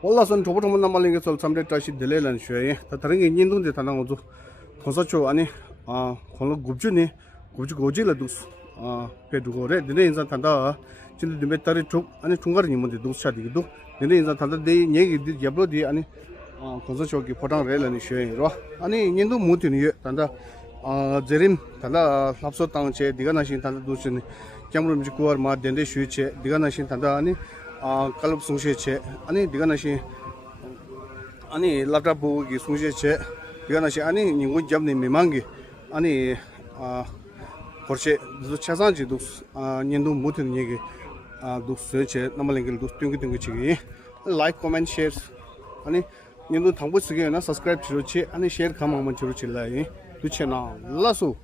Walla son topo tomo namalinga sol samde tashi dele lan shwe ta taringa nyindung de tanang ozo khonsa cho ani khonlo gubju ni gubju goji la dus pe dugo re dine insan tanda chindu dimbe tari chuk ani chungar ni monde dus cha digidu dine insan tanda de nyegi di yablo di ani khonsa cho ki potang re lan shwe ro ani nyindung muti ni tanda jerim tanda lapso tang che diga na shin tanda dus ni kyamrum ji kuwar ma dende shwe che diga na shin tanda ani kalab sungshe che ani diga nashi ani laptop gi sungshe che diga nashi ani ningu jamni mimangi ani korche du chazan ji du nindu mutin yegi du seche namalengel du tyungi chigi like comment shares ani nindu thangbu sige na subscribe chiro che ani share khamang man chiro chilai du chena lasu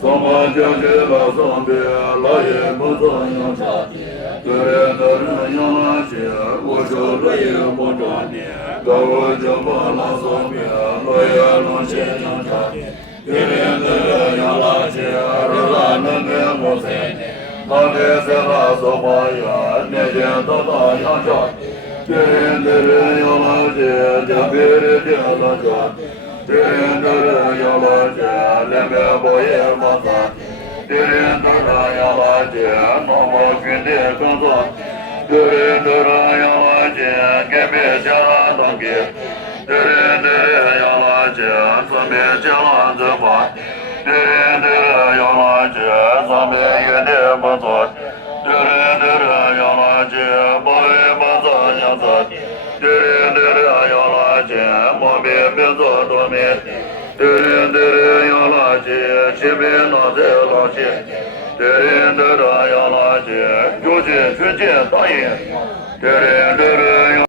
Soma janje la sombe la ye mo zong cha tere tere yang che wo jo le ye mo zhang ne ga wo jo ma la sombe la ye lo che yang cha tere tere yang la che ru la ne me mo se ma de se la so ma ya ne je da da yang cha tere tere yang la che ja be re de la cha Tirendara yalaje, lembe boye masa. Tirendara yalaje, nomo künde kansa. Tirendara yalaje, kebe jala dangi. Tirendara yalaje, same jala zeba. Tirendara yalaje, same yene masa. Tirendara yalaje, boye masa yasa. Tirendara yalaje, mobe mezo dome. Tirendara yalaje, chibe naze laje. Tirendara yalaje, joje chuje daye. Tirendara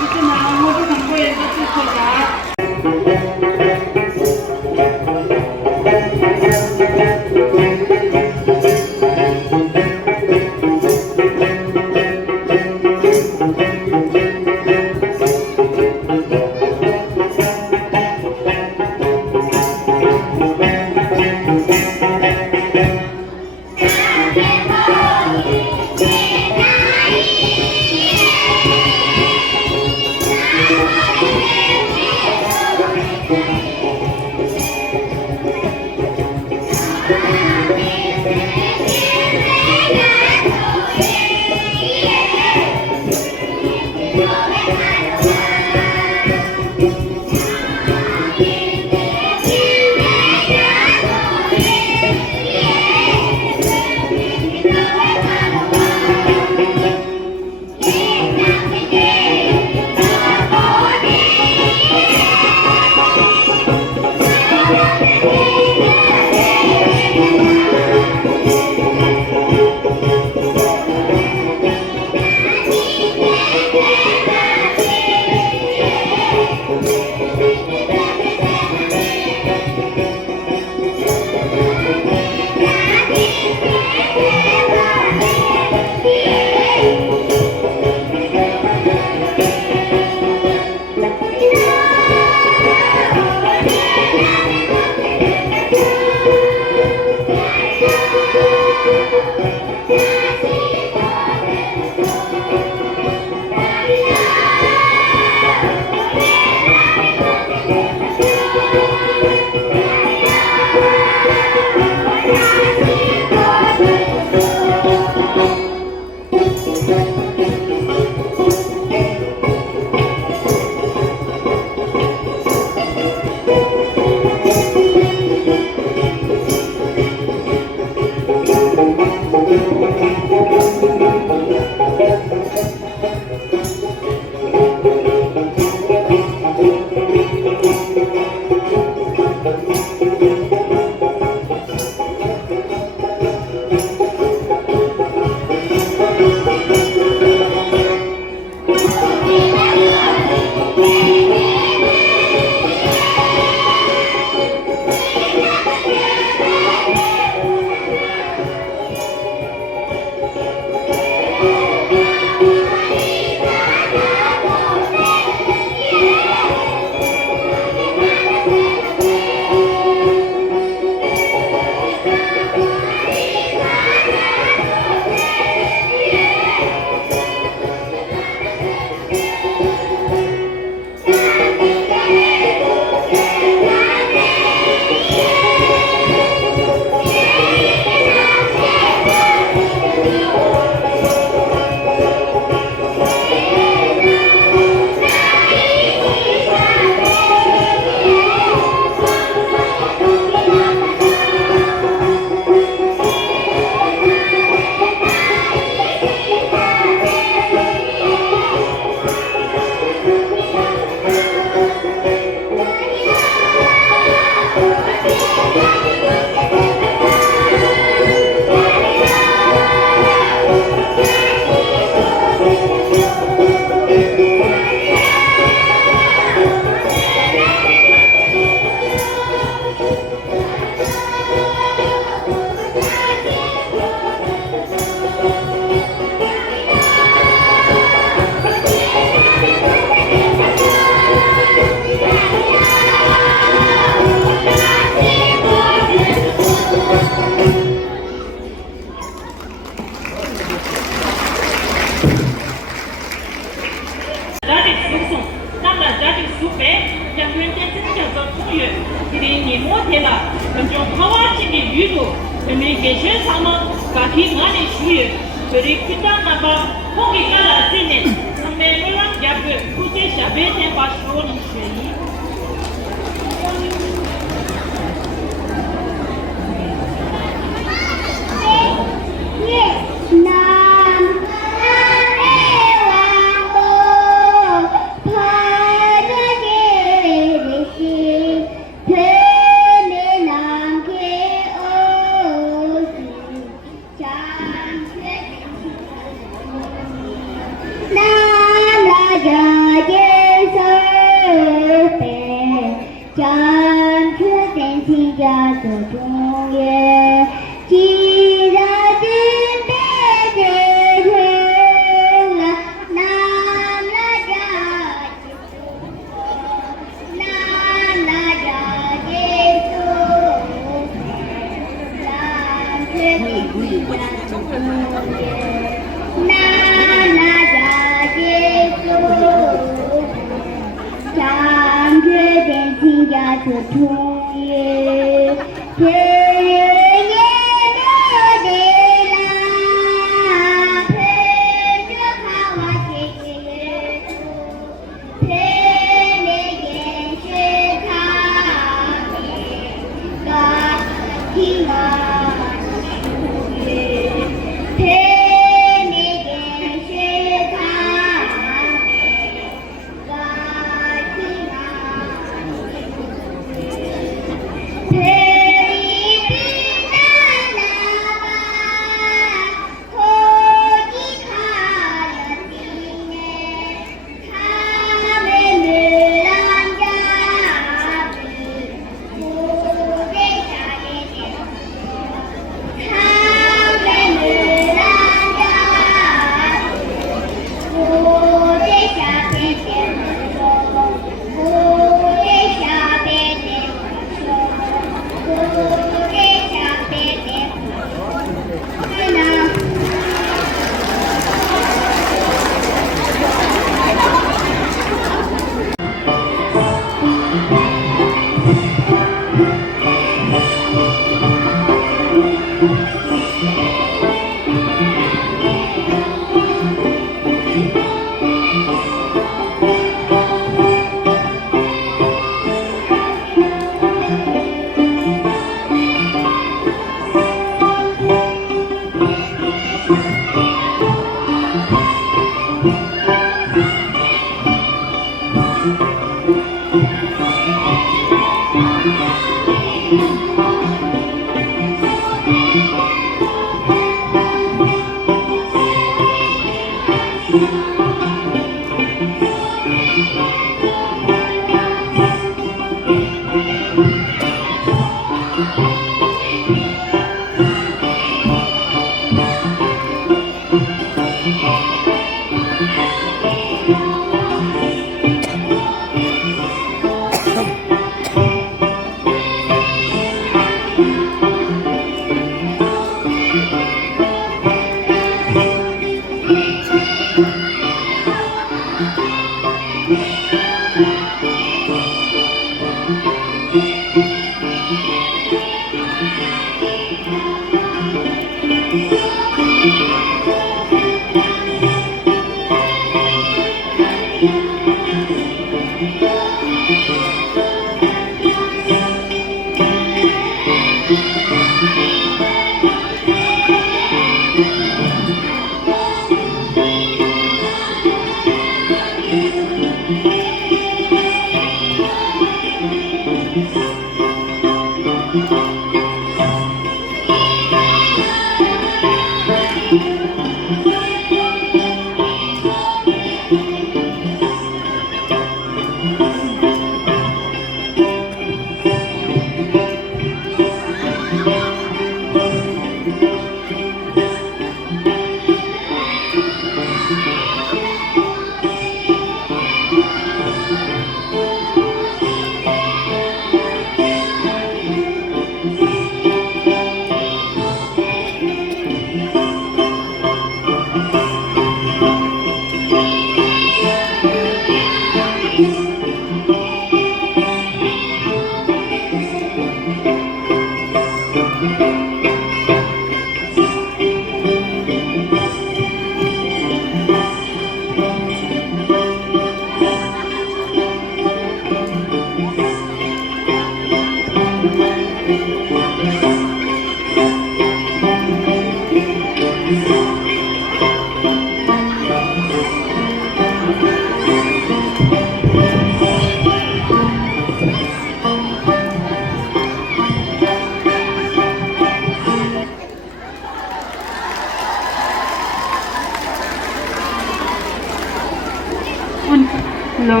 Hello.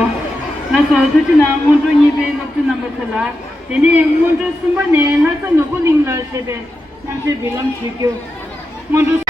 Na so tu tu na ngon tu ni be no tu number thala. Dene ngon tu sumba ne na sa no ko ling la she be. Na she bilam shi kyo. Ngon tu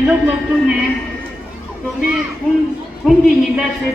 你录录住呢，做你空地你来吃。